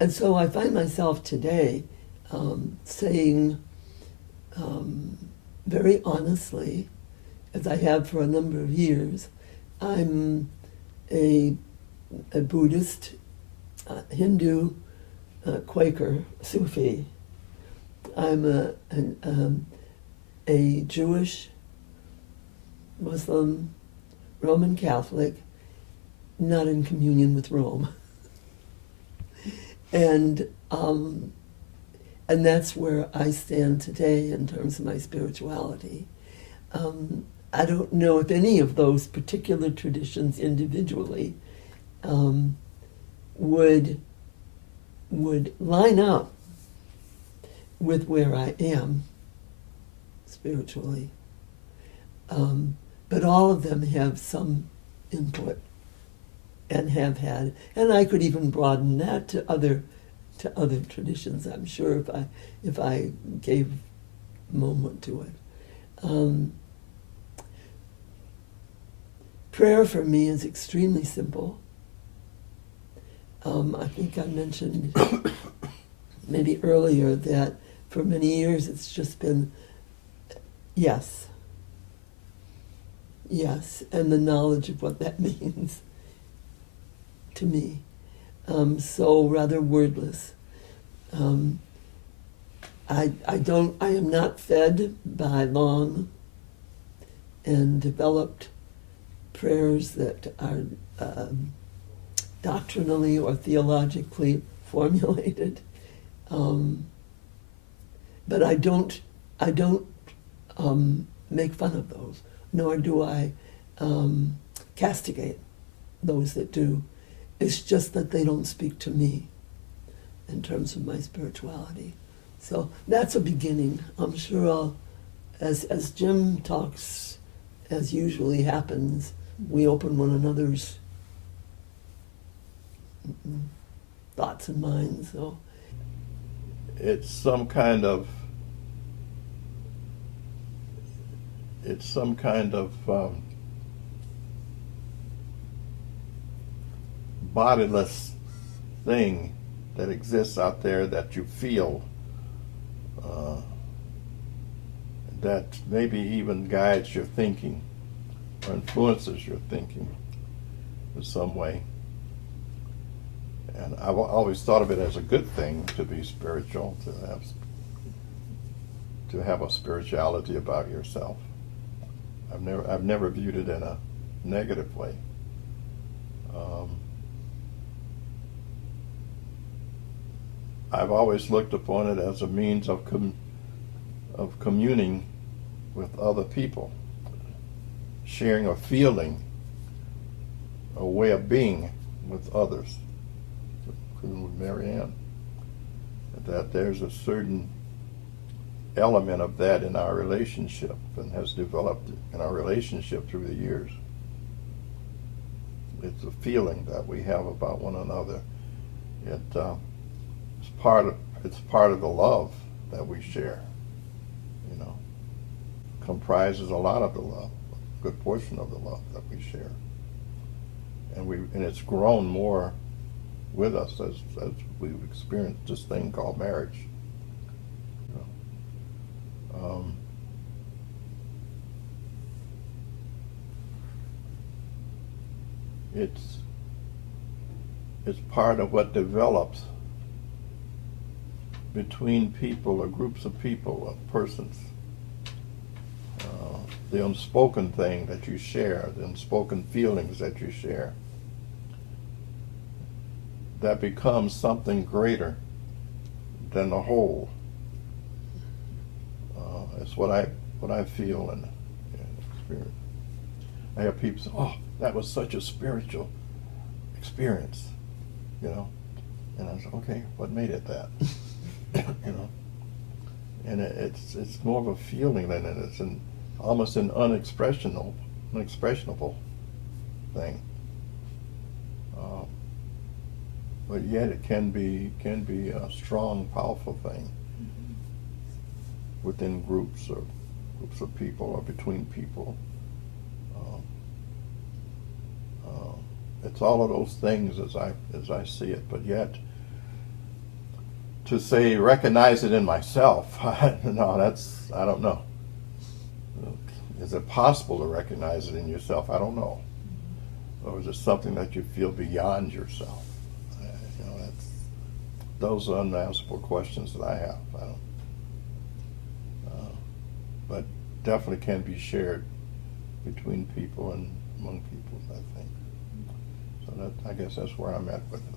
And so I find myself today saying very honestly, as I have for a number of years, I'm a Buddhist, Hindu, Quaker, Sufi. I'm a Jewish, Muslim, Roman Catholic, not in communion with Rome. And that's where I stand today in terms of my spirituality. I don't know if any of those particular traditions individually would line up with where I am spiritually. But all of them have some input and have had, and I could even broaden that to other traditions, I'm sure, if I gave a moment to it. Prayer for me is extremely simple. I think I mentioned maybe earlier that for many years it's just been yes, and the knowledge of what that means to me. So rather wordless. I am not fed by long and developed prayers that are doctrinally or theologically formulated. But I don't make fun of those, nor do I castigate those that do. It's just that they don't speak to me in terms of my spirituality. So that's a beginning. I'm sure I'll, as Jim talks, as usually happens, we open one another's thoughts and minds. So it's some kind of bodiless thing that exists out there that you feel, that maybe even guides your thinking or influences your thinking in some way. And I've always thought of it as a good thing to be spiritual, to have a spirituality about yourself. I've never viewed it in a negative way. I've always looked upon it as a means of communing with other people, sharing a feeling, a way of being with others, including with Marianne. That there's a certain element of that in our relationship and has developed in our relationship through the years. It's a feeling that we have about one another. It's part of the love that we share. Comprises a lot of the love, a good portion of the love that we share, and it's grown more with us as we've experienced this thing called marriage. It's part of what develops between people or groups of people or persons. The unspoken thing that you share, the unspoken feelings that you share, that becomes something greater than the whole. It's what I feel and experience. I have people say, "Oh, that was such a spiritual experience," and I say, "Okay, what made it that?" And it's more of a feeling than it is almost an unexpressionable thing. But yet it can be a strong, powerful thing within groups of people or between people. It's all of those things as I see it, but yet to say recognize it in myself, no, that's, I don't know. Is it possible to recognize it in yourself? I don't know. Or is it something that you feel beyond yourself? You know, those are unanswerable questions that I have. I don't, but definitely can be shared between people and among people, I think. So that, I guess that's where I'm at with it.